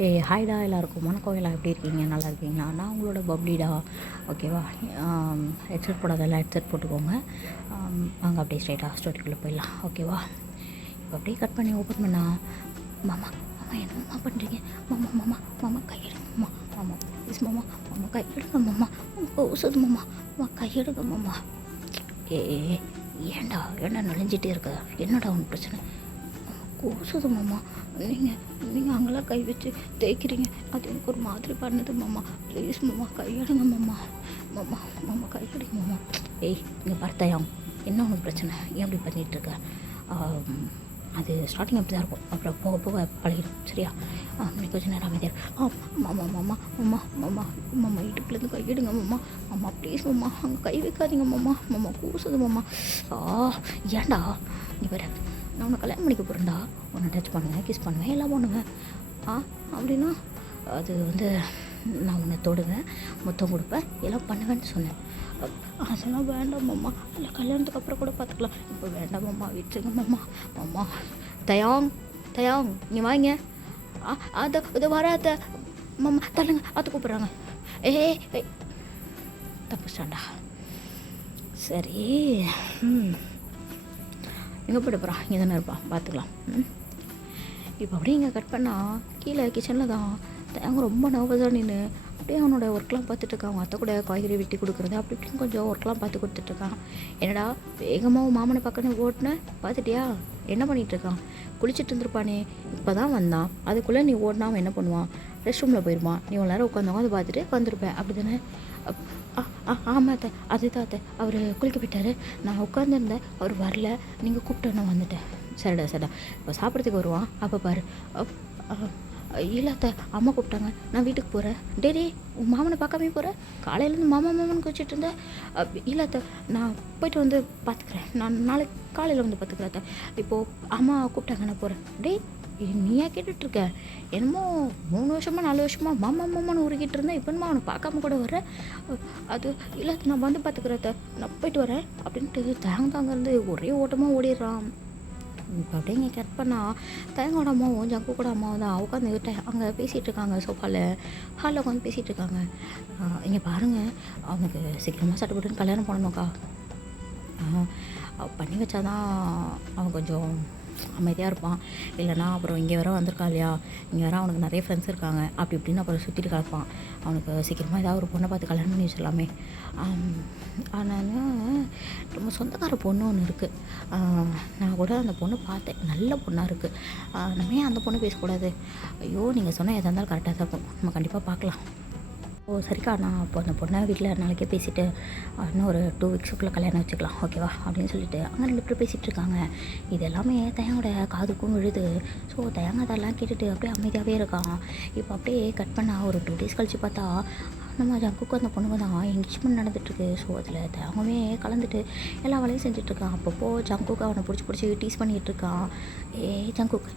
ஹாய்டா எல்லாருக்கும் வணக்கம். எல்லாம் எப்படி இருக்கீங்க? நல்லா இருக்கீங்களா? நான் உங்களோட பப்ளிடா. ஓகேவா? ஹெட்செட் போடாதெல்லாம் ஹெட்செட் போட்டுக்கோங்க. வாங்க அப்படியே ஸ்ட்ரைட்டாக ஸ்டோரிக்குள்ளே போயிடலாம். ஓகேவா? இப்போ அப்படியே கட் பண்ணி ஓப்பன் பண்ணா, மாமா மாமா என்னம்மா பண்ணுறீங்க? மாமா மாமா மாமா கையெடுங்க மாமா. மாமா ப்ளீஸ் மாமா. மாமா கையெடுங்க மாமா. ஊசுது மாமா. மாமா கையெடுங்க மாமா. ஏ ஏண்டா நுழைஞ்சிட்டே இருக்க? என்னடா உன் பிரச்சனை? கூசுது மாமா. நீங்கள் அங்கெல்லாம் கை வச்சு தேய்க்கிறீங்க, அது எனக்கு ஒரு மாதிரி பண்ணுது மாமா. ப்ளீஸ் மாமா கையெடுங்க மாமா. மாமா மாமா கையெடுங்க மாமா. இங்கே பார்த்தாயாம், என்ன உனக்கு பிரச்சனை? ஏன் அப்படி பண்ணிகிட்ருக்க? அது ஸ்டார்டிங் அப்படி தான் இருக்கும், அப்புறம் போக போக பழகிடும். சரியா? நீ கொஞ்சம் நேரம் அமைதியாக மாமா மாமா மாமா மாமா மாமா இடுப்புலேருந்து கையெடுங்க மாமா. மாமா ப்ளீஸ் மாமா, அங்கே கை வைக்காதீங்க மாமா. மாமா கூசுது மாமா. ஏண்டா நீ வேறு, நான் உன்னை கல்யாணம் பண்ணிக்க போகிறேன்டா. உன்னை டச் பண்ணுவேன், கிஸ் பண்ணுவேன், எல்லாம் பண்ணுவேன். அப்படின்னா அது நான் உன்னை தொடுவேன், முத்தம் கொடுப்பேன், எல்லாம் பண்ணுவேன்னு சொன்னேன். அதெல்லாம் வேண்டாம் மாமா, இல்லை கல்யாணத்துக்கு அப்புறம் கூட பார்த்துக்கலாம். இப்போ வேண்டாம் மாமா, விட்டுருங்க மாமா. மாமா தயாங் நீ வாங்க. அது வராத மாமா, தள்ளுங்க, அது கூப்பிட்றாங்க. ஏய் தப்புச்சாண்டா. சரி, எங்கே போய்ட்டு போகிறான்? இங்கே தானே இருப்பான், பார்த்துக்கலாம். இப்போ அப்படியே இங்கே கட் பண்ணால் கீழே கிச்சனில் தான் அவங்க ரொம்ப நர்வஸாக நின்று அப்படியே அவனோட ஒர்க்லாம் பார்த்துட்ருக்கான். அவங்க அத்தை கூட காய்கறி வெட்டி கொடுக்குறது அப்படி இப்படின்னு கொஞ்சம் ஒர்க்லாம் பார்த்து கொடுத்துட்ருக்கான். என்னடா வேகமாக மாமனை பக்கன்னு ஓட்டுனேன், பார்த்துட்டியா? என்ன பண்ணிகிட்ருக்கான்? குளிச்சுட்டு இருந்திருப்பானே, இப்போ தான் வந்தான். அதுக்குள்ளே நீ ஓடினா அவன் என்ன பண்ணுவான்? ரெஸ்ட் ரூமில் போயிடுவான். நீ ஒரு நேரம் உட்காந்தவங்க அதை பார்த்துட்டு வந்துருப்பேன், அப்படி தானே? ஆமாம் அத்தை, அதுதான் அத்தை, அவர் குளிக்க போயிட்டார். நான் உட்காந்துருந்தேன், அவர் வரல, நீங்கள் கூப்பிட்டு நான் வந்துட்டேன். சரிடா இப்போ சாப்பிட்றதுக்கு வருவான், அப்போ பாரு. இல்லை அத்தை, அம்மா கூப்பிட்டாங்க, நான் வீட்டுக்கு போகிறேன். டேடி உன் மாமனை பார்க்காமே போகிறேன், காலையிலேருந்து மாமான்னு குச்சிட்டு இருந்தேன். இல்லை அத்தை, நான் போய்ட்டு வந்து பார்த்துக்கிறேன், நான் நாளைக்கு காலையில் வந்து பார்த்துக்கிறேன் அத்தை. இப்போது அம்மா கூப்பிட்டாங்க, நான் போகிறேன். நீயா கேட்டுட்ருக்க? என்னமோ 3 வருஷமாக 4 வருஷமாக மாமான்னு உருகிட்டு இருந்தேன், இப்போ என்னமோ அவனை பார்க்காம கூட வர்றேன். அது இல்லை, நான் வந்து பார்த்துக்கிறேன், நான் போயிட்டு வரேன் அப்படின்ட்டு தாங்க இருந்து ஒரே ஓட்டமாக ஓடிடுறான். இப்போ அப்படியே இங்கே கட் பண்ணால் தயங்கோட அம்மாவும் ஜங்கு கூட அம்மாவும் தான் உட்காந்து அங்கே பேசிகிட்டு இருக்காங்க. சோஃபாவில் ஹாலில் உட்காந்து பேசிகிட்டு இருக்காங்க. இங்கே பாருங்கள், அவனுக்கு சீக்கிரமாக சட்டுப்பட்டுன்னு கல்யாணம் பண்ணணும்க்கா. பண்ணி வச்சாதான் அவன் கொஞ்சம் அமைதியாக இருப்பான். இல்லைனா அப்புறம் இங்கே வேற வந்திருக்கான் இல்லையா, இங்கே வேற அவனுக்கு நிறைய ஃப்ரெண்ட்ஸ் இருக்காங்க, அப்படி இப்படின்னு அப்புறம் சுற்றிட்டு கிடப்பான். அவனுக்கு சீக்கிரமாக ஏதாவது ஒரு பொண்ணை பார்த்து கல்யாணம் பண்ணி வச்சிடலாமே. ஆனால் ரொம்ப சொந்தக்கார பொண்ணு ஒன்று இருக்குது. நான் கூட அந்த பொண்ணு பார்த்தேன், நல்ல பொண்ணாக இருக்குது. நம்ம ஏன் அந்த பொண்ணு பேசக்கூடாது? ஐயோ, நீங்கள் சொன்னால் எதாக இருந்தாலும் கரெக்டாக தான் இருக்கும், நம்ம கண்டிப்பாக பார்க்கலாம். சரிக்கா, நான் அப்போ அந்த பொண்ணை வீட்டில் நாளைக்கே பேசிவிட்டு இன்னும் ஒரு 2 வீக்ஸுக்குள்ளே கல்யாணம் வச்சுக்கலாம், ஓகேவா அப்படின்னு சொல்லிட்டு அங்கே 2 பேர் பேசிகிட்டு இருக்காங்க. இது எல்லாமே தயங்கோட காதுக்கும் விழுது. ஸோ தயங்க அதெல்லாம் கேட்டுட்டு அப்படியே அமைதியாகவே இருக்கான். இப்போ அப்படியே கட் பண்ணால் ஒரு 2 டேஸ் கழித்து பார்த்தா நம்ம ஜங்குக்கு அந்த பொண்ணுங்க தான் என்கேஜ்மெண்ட் நடந்துட்டுருக்கு. ஸோ அதில் தயங்கமே கலந்துட்டு எல்லா வேலையும் செஞ்சிட்ருக்கான். அப்பப்போ ஜங்குக்கு அவனை பிடிச்சி டீஸ் பண்ணிகிட்டு இருக்கான். ஜங்குக்,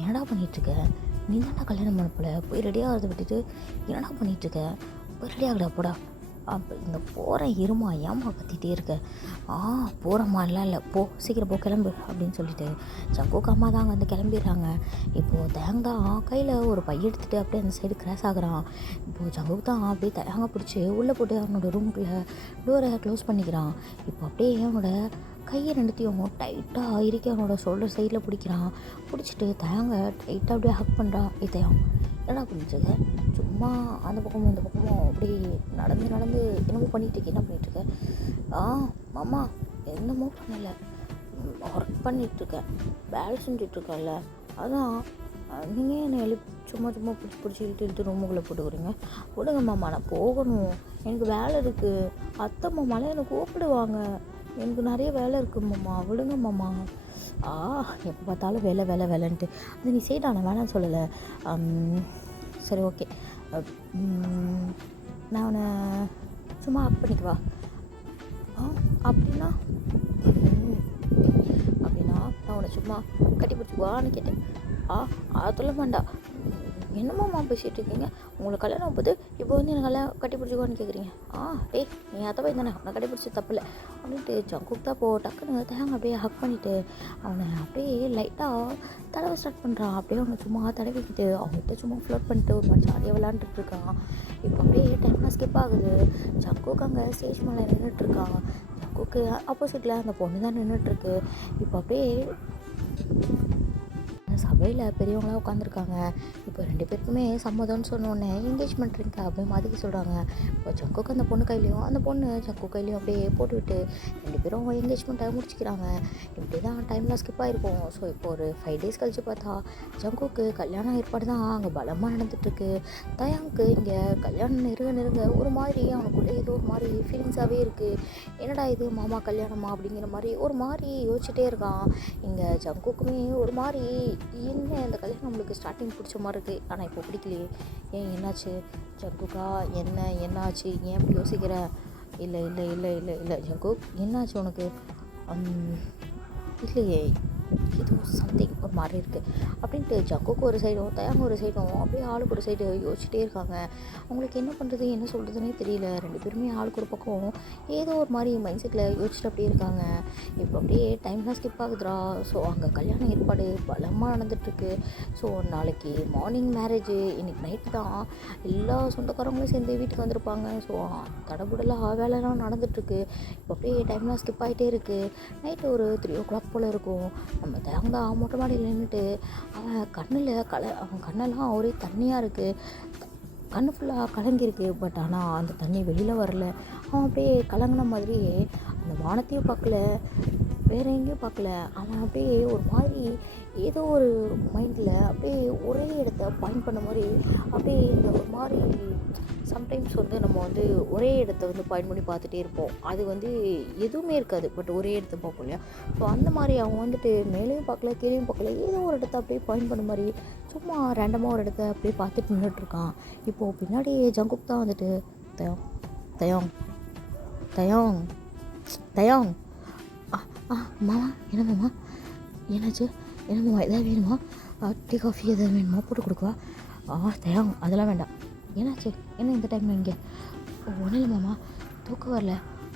என்னடா பண்ணிகிட்ருக்க? நீ தான்டா கல்யாணம் பண்ண போல, போய் ரெடியாகிறத விட்டுட்டு என்னடா பண்ணிகிட்ருக்க? போய் ரெடியாகடா போடா. அப்போ இங்கே போகிறேன், இருமா, ஏம்மா கத்திகிட்டே இருக்க? போகிறம்மா, இல்லை போ, சீக்கிரம் போ, கிளம்பு அப்படின்னு சொல்லிட்டு ஜங்குக்கு அம்மா தான் அங்கே வந்து கிளம்பிடுறாங்க. இப்போது தேங்க தான் கையில் ஒரு பை எடுத்துகிட்டு அப்படியே அந்த சைடு கிராஸ் ஆகுறான். இப்போது ஜங்குக்கு தான் அப்படியே தேங்க பிடிச்சி உள்ளே போட்டு அவனோட ரூமுக்குள்ளே டோரை க்ளோஸ் பண்ணிக்கிறான். இப்போ அப்படியே அவனோட கையை 2த்தையும் டைட்டாக இறுக்கி அவனோட ஷோல்டர் சைடில் பிடிக்கிறான். பிடிச்சிட்டு தயங்க டைட்டாக அப்படியே ஹக் பண்ணுறான். இதையும் என்னடா பிடிச்சது? சும்மா அந்த பக்கமும் இந்த பக்கமும் அப்படி நடந்து என்னமோ பண்ணிகிட்ருக்கேன். என்ன பண்ணிகிட்ருக்கேன்? மாமா என்னமோ பண்ணலை, ஒர்க் பண்ணிகிட்ருக்கேன், வேலை செஞ்சிட்ருக்கேன்ல, அதான் நீங்கள் என்னை சும்மா பிடிச்சி இழுத்து ரூமுக்குள்ளே போட்டுக்கிறீங்க. விடுங்க மாமா, நான் போகணும், எனக்கு வேலை இருக்குது. அத்தை மாமாலாம் என்னை கூப்பிடுவாங்க, எனக்கு நிறைய வேலை இருக்குது மாமா, விடுங்க மாமா. எப்போ பார்த்தாலும் வேலைன்ட்டு அது நீ செய்டா, நான் வேணான்னு சொல்லலை. சரி ஓகே, நான் அவனை சும்மா அப் பண்ணிட்டு வா. அப்படின்னா நான் உன்னை சும்மா கட்டி பிடிச்சிக்குவான்னு கேட்டேன். அதெல்லாம் வேண்டாம், என்னம்மாம்மா பேசிகிட்டு இருக்கீங்க? உங்களுக்கு கல்யாணம் ஆகும்போது இப்போ வந்து எனக்கு கல்யாணம் கட்டி பிடிச்சிக்கோன்னு கேட்குறீங்க. டேய் நீ அத்தை பையன் தானே, உன்னை கட்டி பிடிச்சி தப்பில்லை அப்படின்ட்டு ஜங்குக் தான் டக்குன்னு தேங்க அப்படியே ஹக் பண்ணிவிட்டு அவனை அப்படியே லைட்டாக தடவை ஸ்டார்ட் பண்ணுறான். அப்படியே அவனை சும்மா தடவிக்கிட்டு அவங்ககிட்ட சும்மா ஃப்ளோட் பண்ணிட்டு ஒரு மாதிரி ஜாலியாக விளாண்டுட்டு இருக்கான். இப்போ அப்படியே டைம்லாம் ஸ்கிப் ஆகுது. ஜங்குக் அங்கே ஸ்டேஜ் மேலே நின்றுட்டுருக்கான். ஜங்குக்கு ஆப்போசிட்டில் அந்த பொண்ணு தான் நின்றுட்டுருக்கு. இப்போ அப்படியே சபையில் பெரியவங்களாம் உட்காந்துருக்காங்க. இப்போ 2 பேருக்குமே சம்மதம்னு சொன்னோடனே என்கேஜ்மெண்ட் ட்ரிங்க் அப்படியே மாற்றிக்க சொல்கிறாங்க. இப்போ ஜங்குக்கு அந்த பொண்ணு கையிலையும் அந்த பொண்ணு ஜங்கு கையிலையும் அப்படியே போட்டுவிட்டு 2 பேரும் என்கேஜ்மெண்ட்டை முடிச்சிக்கிறாங்க. இப்படி தான் டைம்லாம் ஸ்கிப் ஆகிருக்கும். ஸோ இப்போ ஒரு 5 days கழித்து பார்த்தா ஜங்குக்கு கல்யாணம் ஏற்பாடு தான் அங்கே பலமாக நடந்துகிட்ருக்கு. தயாங்க்கு இங்கே கல்யாணம் நெருங்க ஒரு மாதிரி அவனுக்குள்ளே ஏதோ ஒரு மாதிரி ஃபீலிங்ஸாகவே இருக்குது. என்னடா இது மாமா கல்யாணமா அப்படிங்கிற மாதிரி ஒரு மாதிரி யோசிச்சுட்டே இருக்கான். இங்கே ஜங்குக்குமே ஒரு மாதிரி என்ன இந்த கல்யாணம் நம்மளுக்கு ஸ்டார்டிங் பிடிச்ச மாதிரி இருக்குது, ஆனால் இப்போ பிடிக்கலையே, ஏன் என்னாச்சு ஜங்குக்கா, என்னாச்சு, ஏன் இப்படி யோசிக்கிற? இல்லை இல்லை இல்லை இல்லை இல்லை ஜங்குக், என்னாச்சு உனக்கு? இல்லையே, ஏதோ சம்திங் ஒரு மாதிரி இருக்குது அப்படின்ட்டு ஜங்குக்கு ஒரு சைடும் தயாங்க ஒரு சைடும் அப்படியே ஆளுக்கு ஒரு சைடு யோசிச்சுட்டே இருக்காங்க. அவங்களுக்கு என்ன பண்ணுறது என்ன சொல்கிறதுனே தெரியல. 2 பேருமே ஆளுக்கு ஒரு பக்கம் ஏதோ ஒரு மாதிரி மைண்ட் செட்டில் யோசிச்சுட்டு அப்படியே இருக்காங்க. இப்போ அப்படியே டைம்லாம் ஸ்கிப் ஆகுதுடா. ஸோ அங்கே கல்யாணம் ஏற்பாடு பலமாக நடந்துகிட்ருக்கு. ஸோ நாளைக்கு மார்னிங் மேரேஜு, இன்றைக்கி நைட்டு தான் எல்லா சொந்தக்காரங்களும் சேர்ந்து வீட்டுக்கு வந்திருப்பாங்க. ஸோ தடபுடலாக வேலைலாம் நடந்துகிட்ருக்கு. இப்போ அப்படியே டைம்லாம் ஸ்கிப் ஆகிட்டே இருக்குது. நைட்டு ஒரு 3 o'clock போல் இருக்கும். நம்ம தேங்க மொட்டை மாடியில் நின்றுட்டு அவன் கண்ணெல்லாம் ஒரே தண்ணியாக இருக்குது. கண்ணு ஃபுல்லாக கலங்கியிருக்கு. பட் ஆனால் அந்த தண்ணி வெளியில் வரல. அவன் அப்படியே கலங்கின மாதிரியே அந்த வானத்தையும் பார்க்கல, வேறு எங்கேயும் பார்க்கல. அவன் அப்படியே ஒரு மாதிரி ஏதோ ஒரு மைண்டில் அப்படியே ஒரே இடத்த பாயிண்ட் பண்ண மாதிரி அப்படியே இந்த ஒரு மாதிரி சம்டைம்ஸ் வந்து நம்ம வந்து ஒரே இடத்த வந்து பாயிண்ட் பண்ணி பார்த்துட்டே இருப்போம். அது வந்து எதுவுமே இருக்காது, பட் ஒரே இடத்த பார்ப்போம் இல்லையா? ஸோ அந்த மாதிரி அவன் வந்துட்டு மேலேயும் பார்க்கல கீழேயும் பார்க்கல, ஏதோ ஒரு இடத்த அப்படியே பாயிண்ட் பண்ண மாதிரி சும்மா ரேண்டமாக ஒரு இடத்த அப்படியே பார்த்துட்டு நின்றுட்டுருக்கான். இப்போது பின்னாடி ஜங்குக் தான் வந்துட்டு தயாங் தயாங் தயாங் தயாங் மாமா என்ன மாமா என்னாச்சு, என்ன மாமா எதாவது வேணுமா, டீ காஃபி எதாவது வேணுமா போட்டு கொடுக்குவா? தயாங் அதெல்லாம் வேண்டாம். என்னாச்சு, என்ன இந்த டைமில் இங்கே? ஒன்றும் இல்லை மாமா, தூக்கம் வரல,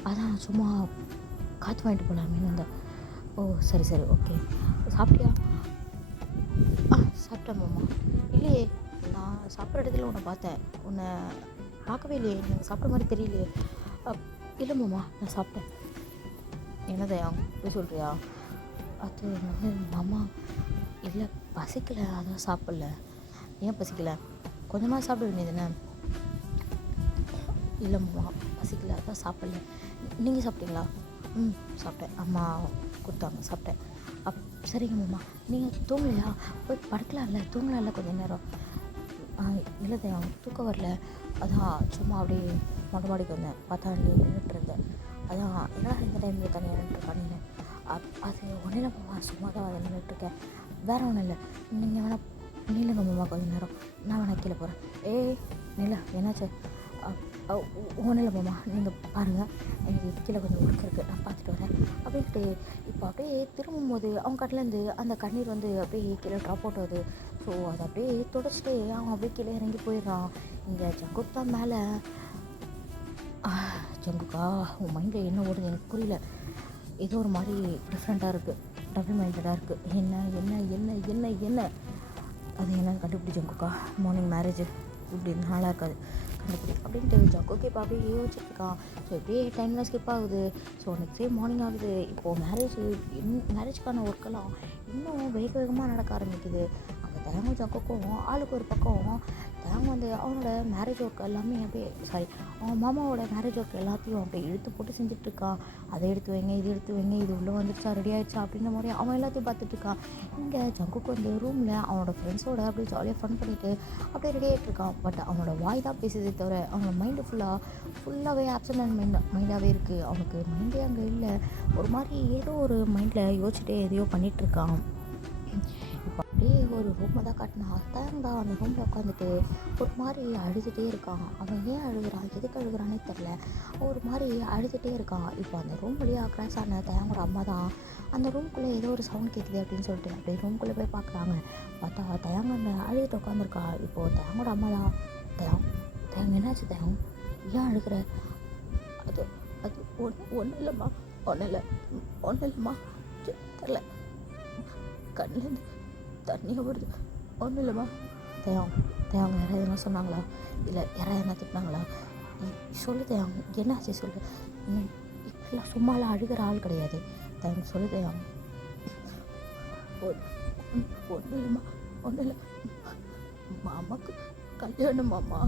அதான் சும்மா காற்று வாங்கிட்டு போகலாமேன்னு வந்தேன். சரி சரி ஓகே. சாப்பிட்டியா? சாப்பிட்டேன் மாமா. இல்லையே, நான் சாப்பிட்ற இடத்துல உன்னை பார்த்தேன், உன்னை பார்க்கவே இல்லையே, நீங்கள் சாப்பிட்ற மாதிரி தெரியலையே. இல்லை மாமா நான் சாப்பிட்டேன். என்னதையா போய் சொல்கிறியா? அது வந்து மாமா இல்லை பசிக்கலை அதான் சாப்பிடல. ஏன் பசிக்கலை? கொஞ்சமாக சாப்பிட வேண்டியதுதானே? இல்லை மாமா பசிக்கலை அதான் சாப்பிடல. நீங்கள் சாப்பிட்டீங்களா? சாப்பிட்டேன், அம்மா கொடுத்தாங்க சாப்பிட்டேன். சரிங்க மாமா, நீங்கள் தூங்கலையா? போய் படுக்கலாம்ல, தூங்கலாம்ல கொஞ்சம் நேரம். இல்லை தயம் தூக்கம் வரல, அதான் சும்மா அப்படியே மொட்டை மாடிக்கு வந்தேன், பார்த்தா நீ நின்றுட்டு இருந்தேன், அதான் என்னடா இந்த டைமில் தனியாக நின்றுருக்கானு. அது ஒன்றும் இல்லை மாமா, சும்மா தான் அதை நின்றுட்டுருக்கேன், வேறு ஒன்றும் இல்லை. நீங்கள் வேணால் நில்லுங்க மாமா கொஞ்சம் நேரம், நான் வேணா கீழே போகிறேன். நில என்னாச்சு? ஒன்றும் இல்லை மாமா, நீங்கள் பாருங்கள், எனக்கு கீழே கொஞ்சம் ஒர்க் இருக்குது, நான் பார்த்துட்டு வரேன் அப்படின்ட்டு. இப்போ அப்படியே திரும்பும்போது அவங்க கட்டிலேருந்து அந்த கண்ணீர் வந்து அப்படியே கீழே ட்ராப் அவுட் ஆகுது. ஸோ அதை அப்படியே தொடச்சிட்டு அவன் அப்படியே கீழே இறங்கி போயிடுறான். இங்கே ஜங்குக் தான் மேலே. ஜங்குக்கா உன் மைண்டில் என்ன ஓடுது எனக்கு புரியல, ஏதோ ஒரு மாதிரி டிஃப்ரெண்ட்டாக இருக்குது, டபுள் மைண்டடாக இருக்குது. என்ன என்ன என்ன என்ன என்ன அது என்னன்னு கண்டுபிடிச்சங்குக்கா. மார்னிங் மேரேஜ் இப்படி நாளாக இருக்காது, கண்டுபிடி அப்படின்ட்டு ஜங்குக்கு இப்போ அப்படியே யோசிச்சுருக்கான். ஸோ இப்படியே டைம்லாம் ஸ்கிப் ஆகுது. ஸோ நெக்ஸ்ட் டே மார்னிங் ஆகுது. இப்போது மேரேஜுக்கான ஒர்க்கெல்லாம் இன்னும் வேகமாக நடக்க ஆரம்பிக்குது. அங்கே தயங்கு ஜங்குக்கும் ஆளுக்கு ஒரு பக்கம் தயங்கு வந்து அவனோட மேரேஜ் ஒர்க் எல்லாமே அப்படியே அவன் மாமாவோட மேரேஜ் ஒர்க் எல்லாத்தையும் அப்படியே இழுத்து போட்டு செஞ்சுட்ருக்கான். அதை எடுத்து வைங்க, இது எடுத்து வைங்க, இது உள்ளே வந்துருச்சா, ரெடி ஆகிடுச்சா அப்படின்ற மாதிரி அவன் எல்லாத்தையும் பார்த்துட்ருக்கான். இங்கே ஜங்குக்கு வந்து ரூமில் அவனோட ஃப்ரெண்ட்ஸோட அப்படியே ஜாலியாக ஃபன் பண்ணிவிட்டு அப்படியே ரெடி ஆகிட்ருக்கான். பட் அவனோட வாய் தான் பேசுதே தவிர அவனோட மைண்டு ஃபுல்லாகவே ஆப்சண்ட் அண்ட் மைண்டாகவே இருக்குது. அவனுக்கு மைண்டே அங்கே இல்லை, ஒரு மாதிரி ஏதோ ஒரு மைண்டில் யோசிச்சுட்டே எதையோ பண்ணிகிட்ருக்கான். இப்போ அப்படியே அப்படியே ஒரு ரூமை தான் காட்டினா. தயங்கா அந்த ரூமில் உட்காந்துட்டு ஒரு மாதிரி அழுதுகிட்டே இருக்கான். அவன் ஏன் அழுகுறான், எதுக்கு அழுகுறானே தெரில. ஒரு மாதிரி அழுதுகிட்டே இருக்கான். இப்போ அந்த ரூம் வழியாக கிராஸ் ஆன தயங்கோட அம்மா தான் அந்த ரூம்குள்ளே ஏதோ ஒரு சவுண்ட் கேட்குது அப்படின்னு சொல்லிட்டு அப்படியே ரூம்குள்ளே போய் பார்க்குறாங்க. பார்த்தா தயங்க அந்த அழுதுட்டு உட்காந்துருக்கா. இப்போது தயங்கோட அம்மா தான், தயங்க என்னாச்சு தயம், ஏன் அழுகிற? அது அது ஒன்றும் இல்லைம்மா, ஒன்றும் இல்லைம்மா, தெரில, கண்ணிலேருந்து தண்ணியாக வருது, ஒன்றும் இல்லைம்மா. அவங்க யாராவது என்ன சொன்னாங்களா, இல்லை யாராவது என்ன திட்டினாங்களா? சொல்லு தயம், என்னாச்சு சொல்லு. இப்படிலாம் சும்மாலாம் அழுகிற ஆள் கிடையாது. சொல்லு தயம். ஒன்றும் இல்லைம்மா, ஒன்றும் இல்லை, மாமாவுக்கு கல்யாணமாம்மா,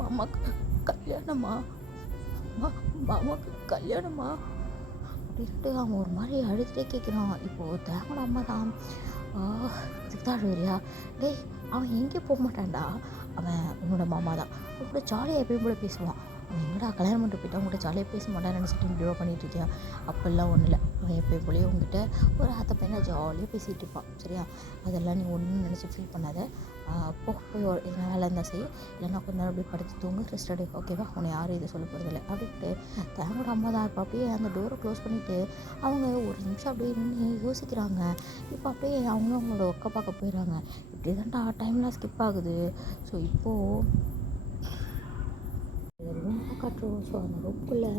மாமாவுக்கு கல்யாணமா, மாமாவுக்கு கல்யாணமா அப்படின்ட்டு அவன் ஒரு மாதிரி அழுதுகிட்டே கேட்குறான். இப்போது தேங்கோட அம்மா தான், இதுக்கு தான் அழுகுறியா? டேய், அவன் எங்கேயும் போக மாட்டான்டா, அவன் உன்னோட மாமா தான், உங்களோட ஜாலியாக எப்பயும் கூட பேசுவான். அவன் எங்கடா கல்யாணம் பண்ணிட்டு போயிட்டு உங்கள்கிட்ட ஜாலியாக பேச மாட்டான்னு நினச்சிட்டு இப்படி பண்ணிகிட்டு இருக்கியா? அப்படிலாம் ஒன்றும் இல்லை, அவன் எப்பயும் போலேயே உங்ககிட்ட ஒரு அத்தை பையனை ஜாலியாக பேசிகிட்டு இருப்பான், சரியா? அதெல்லாம் நீ ஒன்றும் நினச்சி ஃபீல் பண்ணாத. போய் என்ன வேலை இருந்தால் செய்ய, இல்லைன்னா கொஞ்ச நேரம் அப்படியே படுத்து தூங்கு, ரெஸ்ட் எடு, ஓகேவா? உன்னை யாரும் இதை சொல்ல போகிறதில்ல அப்படின்ட்டு தேங்கோட அம்மா தான் இப்போ அப்படியே அந்த டோரை க்ளோஸ் பண்ணிவிட்டு அவங்க ஒரு நிமிஷம் அப்படியே நின்று யோசிக்கிறாங்க. இப்போ அப்படியே அவங்களும் அவங்களோட ஒர்க்கை பார்க்க போயிடுறாங்க. இப்படி தான்டா டைம்லாம் ஸ்கிப் ஆகுது. ஸோ இப்போது ரூம் தான் காட்டுறோம். ஸோ அந்த ரூம்குள்ளே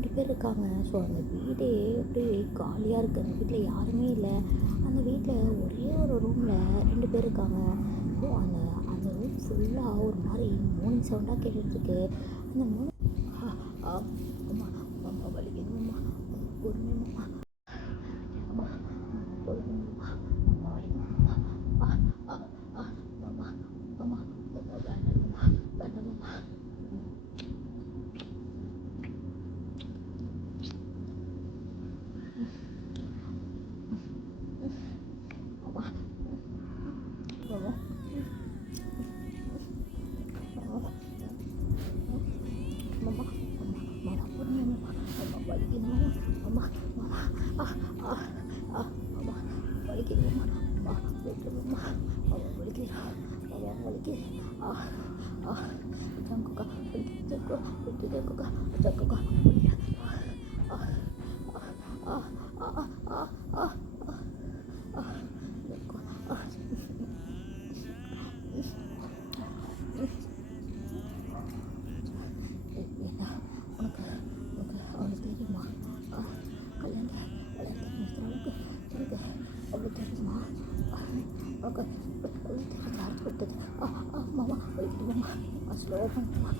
2 பேர் இருக்காங்க. ஸோ அந்த வீடே அப்படியே காலியாக இருக்குது. அந்த வீட்டில் யாருமே இல்லை. அந்த வீட்டில் ஒரே ஒரு ரூமில் 2 பேர் இருக்காங்க. ஸோ அந்த அந்த ரூம் ஃபுல்லாக ஒரு மாதிரி மோர்னிங் சவுண்டாக கேட்டுட்ருக்கு. அந்த அம்மா அம்மா வலிக்குதும்மா, பொறுமைம்மா, அம்மா பொறுமைம்மா, அம்மா வலிக்குதும்மா, அம்மா அம்மா வேண்டாம்மா, வேண்டாம்மா. ஸ்லோ பண்ணுமா,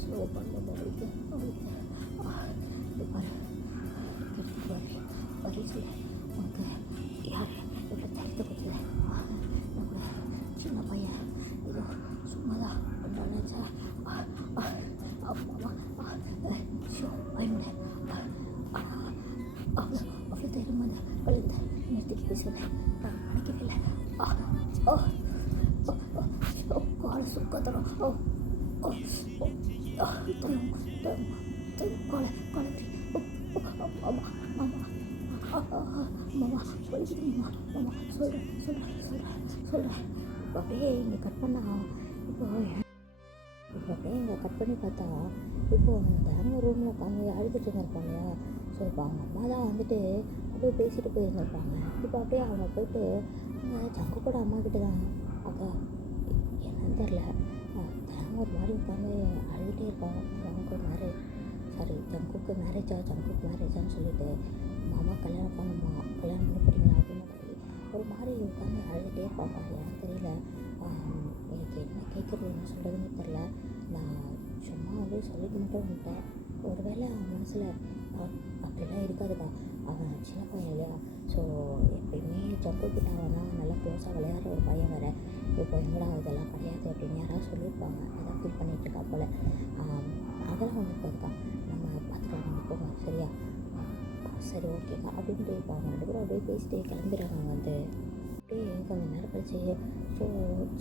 ஸ்லோ பண்ணுமா, வரி சொல்ல உனக்கு யார் எவ்வளோ தரத்தை கொடுத்துல, நம்ம சின்ன பையன் ஏதோ சும்மாதான் கொண்டாடுச்சா, அம்மா ஷோ பயமுட அவ்வளோ தைரியமான கழுந்த நிறுத்திட்டு பேசுவேன் நினைக்கவே இல்லை. காலை சுக்கத்தரம் காலை மாமா சொல்லிடுமா, மாமா சொல்கிறேன். இப்போ அப்படியே இங்கே கட் பண்ணா, இப்போ அப்படியே இங்கே கட் பண்ணி பார்த்தா, இப்போது அவங்க தேங்க ரூமில் உட்காந்து அழுதுட்டு இருந்திருப்பாங்க இல்லையா? ஸோ இப்போ அவங்க அம்மா தான் வந்துட்டு அப்படியே பேசிட்டு போயிருந்திருப்பாங்க. இப்போ அப்படியே அவங்க போயிட்டு சங்குக்கோட அம்மா கிட்ட தான், அக்கா என்னன்னு தெரில, தேங்க ஒரு மாதிரி உட்காந்து அழுதுகிட்டே இருப்பாங்க. சங்குக்கு மேரேஜான்னு சொல்லிட்டு மாமா கல்யாணம் பண்ணி போகிறீங்களா அப்படின்னு சொல்லி ஒரு மாதிரி உட்காந்து அழுதுகிட்டே இருப்பாங்க. எனக்கு தெரியல, எனக்கு என்ன கேட்குறது, என்ன சொல்கிறதுன்னு தெரில. நான் சும்மா வந்து சொல்லிட்டு மட்டும் வந்துட்டேன். ஒரு வேளை அவன் மனசில் அப்படிலாம் இருக்காதுக்கா, அவன் சின்ன பையன் இல்லையா? ஸோ எப்பயுமே ஜங்குக்கிட்ட அவன் தான் நல்லா க்ளோஸாக விளையாடுற ஒரு பையன் வேறு. இப்போ எங்கடா இதெல்லாம் கிடையாது அப்படின்னு யாராவது சொல்லியிருப்பாங்க. அதான் ஃபீல் பண்ணிகிட்ருக்கா போல். அதெல்லாம் ஒன்று இருக்காதுக்கா, நம்ம பார்த்துட்டு போங்க, சரியா? சரி ஓகேக்கா அப்படின்ட்டு இப்போ அவங்க 2 பேரும் அப்படியே பேசிட்டு கிளம்பிடுறாங்க வந்து. அப்படியே கொஞ்சம் நேரம் கழிச்சு ஸோ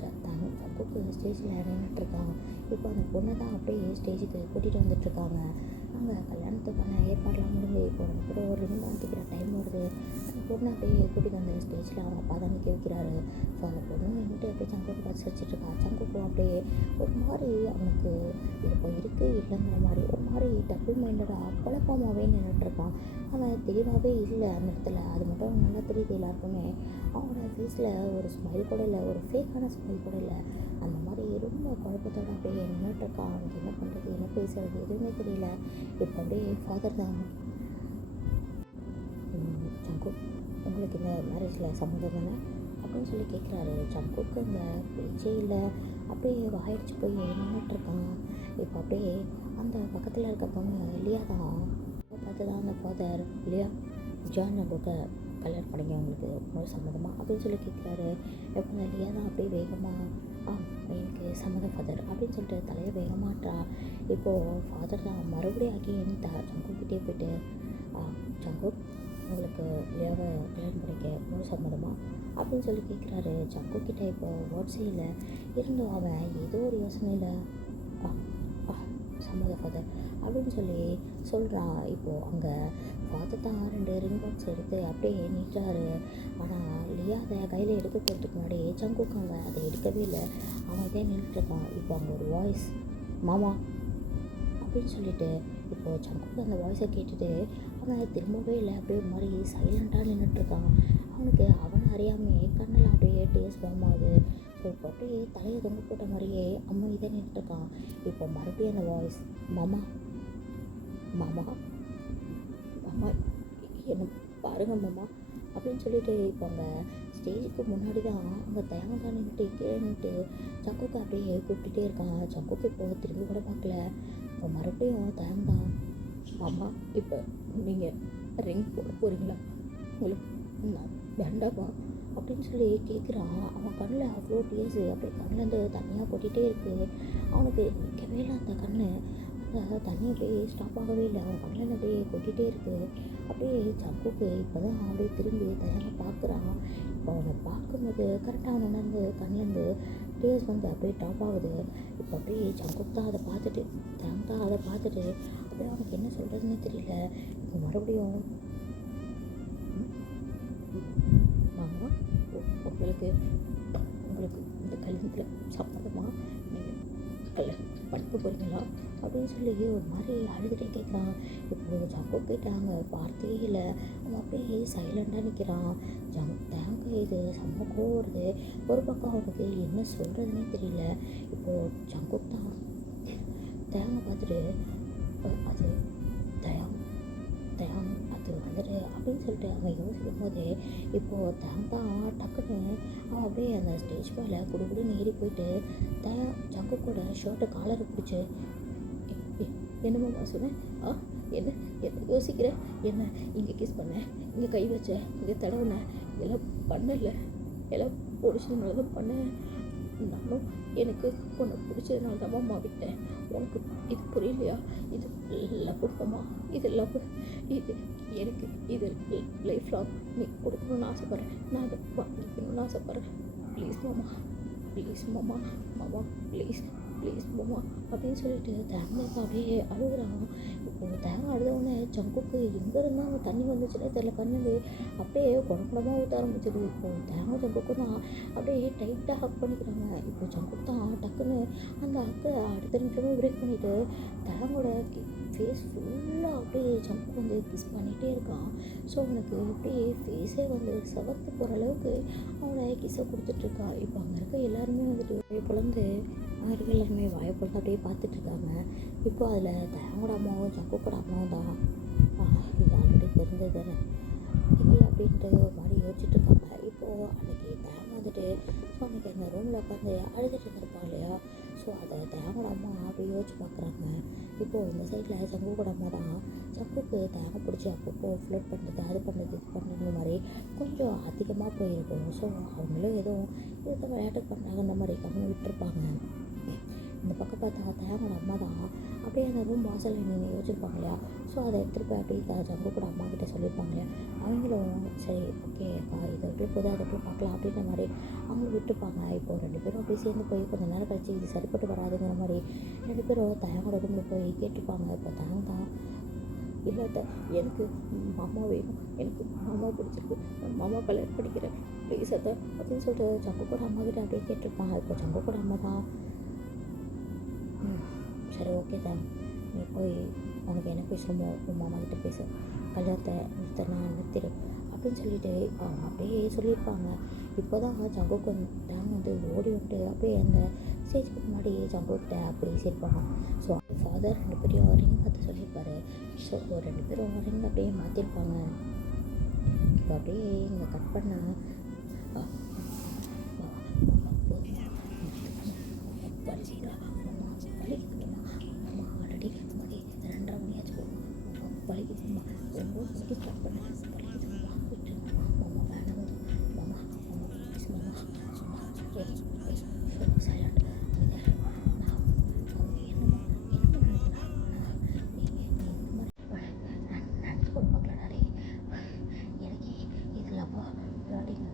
சங்குக்கு ஸ்டேஜில் நின்றுட்டுருக்கான். இப்போ அந்த பொண்ணை தான் அப்படியே ஸ்டேஜுக்கு கூட்டிகிட்டு வந்துட்டுருக்காங்க. அங்கே கல்யாணத்துக்கான ஏற்பாடெலாம் முடிஞ்சு இப்போ அவங்க கூட ஒரு ரிங் வாங்கிக்கிற டைம் வருது. அந்த பொண்ணை அப்படியே கூட்டிகிட்டு வந்து ஸ்டேஜில் அவங்க அப்பா தான் நிற்க வைக்கிறாரு. ஸோ அந்த பொண்ணு நின்றுட்டு அப்படியே சங்குக்கு பார்த்து சிரிச்சிட்ருக்கா. சங்குக்கும் அப்படியே ஒரு மாதிரி அவனுக்கு இப்போ இருக்குது இல்லைங்கிற மாதிரி ஒரு மாதிரி டபுள் மைண்டடாக குழப்பமாகவே நின்றுட்டுருக்கான். அவன் தெளிவாகவே இல்லை அந்த இடத்துல. அது மட்டும் நல்லா தெரியுது எல்லாருக்குமே. அவனோட ஃபேஸில் ஒரு ஸ்மைல் கூட இல்லை, ஒரு ஃபேக்கான ஸ்மைல் கூட இல்லை. அந்த மாதிரி ரொம்ப குழப்பத்தோடு அப்படியே நின்றுட்டுருக்கான். அவனுக்கு என்ன பண்ணுறது, என்ன பேசுறது எதுவுமே தெரியல. இப்போ அப்படியே ஃபாதர் தான், சங்குக் உங்களுக்கு இந்த மேரேஜில் சம்மந்தம் தானே அப்படின்னு சொல்லி கேட்குறாரு. சங்குக்கு அங்கே பேச்சே இல்லை, அப்படியே வாயிடுச்சு போய் நின்றுட்டுருக்கான். இப்போ அப்படியே அந்த பக்கத்தில் இருக்க பொண்ணு லியா தான் பார்த்து தான் அந்த ஃபாதர், லியா ஜான் சங்குக்கை கல்யாணம் பண்ணிங்க உங்களுக்கு முழு சம்மதமாக அப்படின்னு சொல்லி கேட்குறாரு. எப்போ அந்த லியா தான் அப்படியே வேகமாக எனக்கு சம்மதம் ஃபாதர் அப்படின்னு சொல்லிட்டு தலையை வேகமாட்டா. இப்போது ஃபாதர் தான் மறுபடியும் அகெயின் சங்குக்கிட்டே போய்ட்டு சங்குக் உங்களுக்கு லியாவை கல்யாணம் பண்ணிக்க முழு சம்மதமாக அப்படின்னு சொல்லி கேட்குறாரு. சங்குக்கிட்ட இப்போ வேர்ட்ஸே இல்லை. இருந்தும் அவன் ஏதோ ஒரு யோசனையில் சம்மதம் ஃபாதர் அப்படின்னு சொல்லி சொல்கிறான். இப்போது அங்கே ஃபாதர் தான் 2 ரிங் பாக்ஸ் எடுத்து அப்படியே நீட்டாரு. ஆனால் லியா அதை கையில் எடுக்க போகிறதுக்கு முன்னாடி சங்குக்கு அங்கே அதை எடுக்கவே இல்லை. அவன் இதே நின்றுட்டுருக்கான். இப்போ அங்கே ஒரு வாய்ஸ் மாமா அப்படின்னு சொல்லிட்டு இப்போது சங்குக்கு அந்த வாய்ஸை கேட்டுட்டு அவன் திரும்பவே இல்லை. அப்படியே ஒரு மாதிரி சைலண்ட்டாக நின்றுட்டுருக்கான். அவனுக்கு அவனை அறியாமையே கண்ணெல்லாம் அப்படியே டேஸ் ஆகுது. ஸோ இப்போ அப்படியே தலையை தொங்க போட்ட மாதிரியே அம்மா இதே நின்றுட்டுருக்கான். இப்போ மறுபடியும் அந்த வாய்ஸ் மாமா மாமா மாமா என்ன பாருங்க மாமா அப்படின்னு சொல்லிட்டு இப்போ அங்கே ஸ்டேஜுக்கு முன்னாடி தான் அங்கே தயங்கதான் நின்றுட்டு கீழே நின்றுட்டு சங்குக்கு அப்படியே கூப்பிட்டுட்டே இருக்கான். சங்குக்கு இப்போ திரும்பி கூட பார்க்கல. இப்போ மறுபடியும் தயங்கதான் மாமா இப்போ நீங்கள் ரிங் போட போகிறீங்களா, உங்களுக்கு நான் வேண்டாமா அப்படின்னு சொல்லி கேட்குறான். அவன் கண்ணில் அவ்வளோ டீர்ஸு அப்படியே கண்ணிலேருந்து தண்ணியாக கொட்டிகிட்டே இருக்குது. அவனுக்கு நிற்கவே இல்லை அந்த கண். அந்த தண்ணி அப்படியே ஸ்டாப் ஆகவே இல்லை. அவன் கண்ணில் அப்படியே கொட்டிகிட்டே இருக்குது. அப்படியே சங்குக்கு இப்போ தான் அப்படியே திரும்பி தயங்க பார்க்குறான். இப்போ அவனை பார்க்கும்போது கரெக்டாக அவனை வந்து கண்ணிலேருந்து டீர்ஸ் வந்து அப்படியே டாப் ஆகுது. இப்போ அப்படியே சங்குக்கு தான் அதை பார்த்துட்டு தான் அதை பார்த்துட்டு அப்படியே அவனுக்கு என்ன சொல்கிறதுன்னு தெரியல. இப்போ மறுபடியும் மாமா உங்களுக்கு இந்த கல்யாணத்தில் சம்மந்தமாக நீங்கள் கல்யாணம் படிக்க போகிறீங்களா அப்படின்னு சொல்லி ஒரு மாதிரி அழுதுகிட்டே கேட்குறான். இப்போது சங்கு போயிட்டாங்க வார்த்தையே இல்லை. அவன் அப்படியே சைலண்டாக நிற்கிறான். தேங்க இது செம்ம கோவம் வருது. ஒரு பக்கம் அவனுக்கு என்ன சொல்கிறதுனே தெரியல. இப்போது சங்கு தான் தேங்க பார்த்துட்டு அது தயாம் அது வந்துட்டு அப்படின்னு சொல்லிட்டு அவன் யோசிக்கும் போதே இப்போது தான் டக்குன்னு அவன் அப்படியே அந்த ஸ்டேஜ் மேலே குடுகுடுன்னு ஏறி போயிட்டு சங்குக்கோட ஷர்ட்டை காலரை பிடிச்சி என்னம்மா சொன்னேன் என்ன என்ன யோசிக்கிற, என்ன இங்கே கிஸ் பண்ணேன், இங்கே கை வச்சேன், இங்கே தடவுனேன், எல்லாம் பண்ணலை, எல்லாம் பிடிச்சதுனால தான் பண்ணேன். நானும் எனக்கு உன்னை பிடிச்சதுனால தான் அம்மா விட்டேன். உனக்கு இது புரியலையா? இது லவ் மாமா, இது லவ். இது எனக்கு இது லைஃப் லாங் நீ கொடுக்கணும்னு ஆசைப்பட்றேன். நான் அதை வாங்கிக்கணும்னு ஆசைப்பட்றேன். ப்ளீஸ் மாமா, ப்ளீஸ் மாமா, மாமா ப்ளீஸ் ப்ளீஸ் மாமா அப்படின்னு சொல்லிட்டு தேங்காய் அப்படியே அழுகுறான். இப்போது தேங்காய் அழுதவுடனே சங்குக்கு எங்கே இருந்தால் அவன் தண்ணி வந்துச்சுன்னே தெரியல. கண்ணது அப்படியே குடம்புடமாக ஊற்ற ஆரம்பிச்சிது. இப்போது தேங்காய் சங்குக்கு தான் அப்படியே டைட்டாக ஹக் பண்ணிக்கிறாங்க. இப்போ சங்குக்கு தான் டக்குன்னு அந்த ஹக்கை அடுத்த நிமிஷமே பிரேக் பண்ணிவிட்டு தேங்காயோட ஃபேஸ் ஃபுல்லாக அப்படியே சங்கு வந்து கிஸ் பண்ணிகிட்டே இருக்கான். ஸோ அவனுக்கு அப்படியே ஃபேஸே வந்து சவத்து போகிற அளவுக்கு அவனை கிஸ்ஸை கொடுத்துட்ருக்கான். இப்போ அங்கே இருக்க எல்லாருமே வந்துட்டு வாயை பொழந்து அவருக்கு எல்லாருமே வாயை பொழந்து அப்படியே பார்த்துட்ருக்காங்க. இப்போ அதில் தேங்கோட அம்மாவும் சங்குக்கோட அம்மாவும் தான் இது ஆல்ரெடி தெரிஞ்சது தானே அப்படின்ட்டு ஒரு மாதிரி யோசிச்சுட்ருக்காங்க. இப்போது அன்றைக்கி தேங்க வந்துட்டு ஸோ அன்றைக்கி அந்த ரூமில் உட்காந்து அழுதுட்டு இருந்திருப்பான் இல்லையா? ஸோ அதை தேங்கோட அம்மா அப்படி யோசிச்சு பார்க்குறாங்க. இப்போது இந்த சைடில் சங்குக்கோட அம்மா தான் சங்குக்கு தேங்க பிடிச்சி அப்பப்போ ஃப்ளோட் பண்ணுறது, அது பண்ணுறது, இது பண்ணுற மாதிரி கொஞ்சம் அதிகமாக போயிருக்கும். ஸோ அவங்களும் எதுவும் இதுக்கு விளையாட்டு பண்ணுறாங்கன்ற மாதிரி கம்மி விட்டுருப்பாங்க. இந்த பக்கம் பார்த்தா தயானோட அம்மா தான் அப்படியே அந்த ரூம் வாசலில் நீங்கள் யோசிச்சிருப்பாங்க இல்லையா. ஸோ அதை எடுத்துகிட்டு போய் அப்படியே ஜங்கு கூட அம்மா கிட்ட சொல்லியிருப்பாங்க இல்லையா. அவங்களும் சரி ஓகேக்கா இது எப்படி போதும் அதை போய் பார்க்கலாம் அப்படின்ற மாதிரி அவங்களும் விட்டுப்பாங்க. இப்போது 2 பேரும் அப்படியே சேர்ந்து போய் கொஞ்சம் நேரம் கழிச்சு இது சரிப்பட்டு வராதுங்கிற மாதிரி 2 பேரும் தயானோட ரூமில் போய் கேட்டுப்பாங்க. இப்போ தயான் தான் இல்லாத எனக்கு மாமா வேணும், எனக்கு மாமா பிடிச்சிருக்கு, மாமா கல்யாணம் படிக்கிறேன் ப்ளீஸ் அதை அப்படின்னு சொல்லிட்டு ஜங்கு கூட அம்மா கிட்ட அப்படியே கேட்டிருப்பாங்க. இப்போ ஜங்கு கூட அம்மா தான் சரி ஓகே தான் நீ போய் உனக்கு என்ன பேசணுமோ உன் மாமா கிட்ட பேசு, கல்யாணத்தை நிறுத்திடு அப்படின்னு சொல்லிட்டு அவங்க அப்படியே சொல்லியிருப்பாங்க. இப்போ தான் ஜங்குக்கு டேம் வந்து ஓடி வந்துட்டு அப்படியே அந்த ஸ்டேஜுக்கு முன்னாடி ஜங்குக்கிட்ட அப்படியே சேர்ப்பாங்க. ஸோ ஃபாதர் 2 பேரையும் ரிங் பார்த்து சொல்லியிருப்பாரு. ஸோ 2 பேரும் ரிங் அப்படியே மாற்றிருப்பாங்க. இப்போ அப்படியே இங்கே கட் பண்ண ஆல்ரெடி 2:30 மணியாச்சு வலிக்குதுமா ரொம்ப ஸ்டார்ட் பண்ண வலிக்குதுமா விட்டு மாமா வேணாம் மாமா மாமா ப்ளீஸ் மாமா சும்மா சைலண்ட் நான் அவங்க என்னம்மா என்ன நினைக்கலாம் நீங்கள் இந்த மாதிரி நினச்சி கூட பார்க்கலாடே எனக்கு இதில் அப்போ அப்படிங்க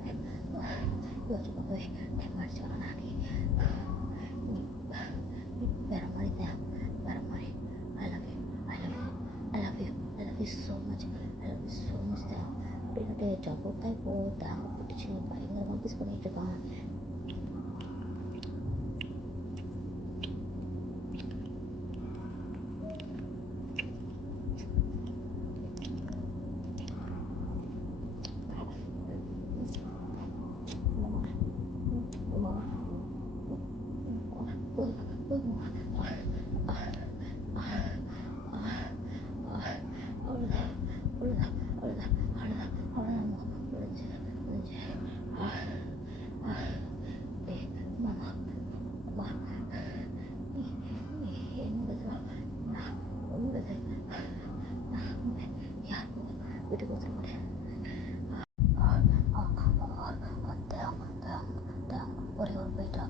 யோசிச்சு பார்க்கவே டைம் ஆகிடுச்சு நானே வேறு மாதிரி தான் வேறு மாதிரி I love you I love you I love you I love you so much I love you so much தான் அப்படின்ட்டு ஜங்கு தான் இப்போது தேங்க பிடிச்சி பயங்கரமாக மிஸ் பண்ணிகிட்டு இருக்காங்க. வீட்டுக்கு வந்துட மாட்டேன். ஒரே ஒரு பைட்டா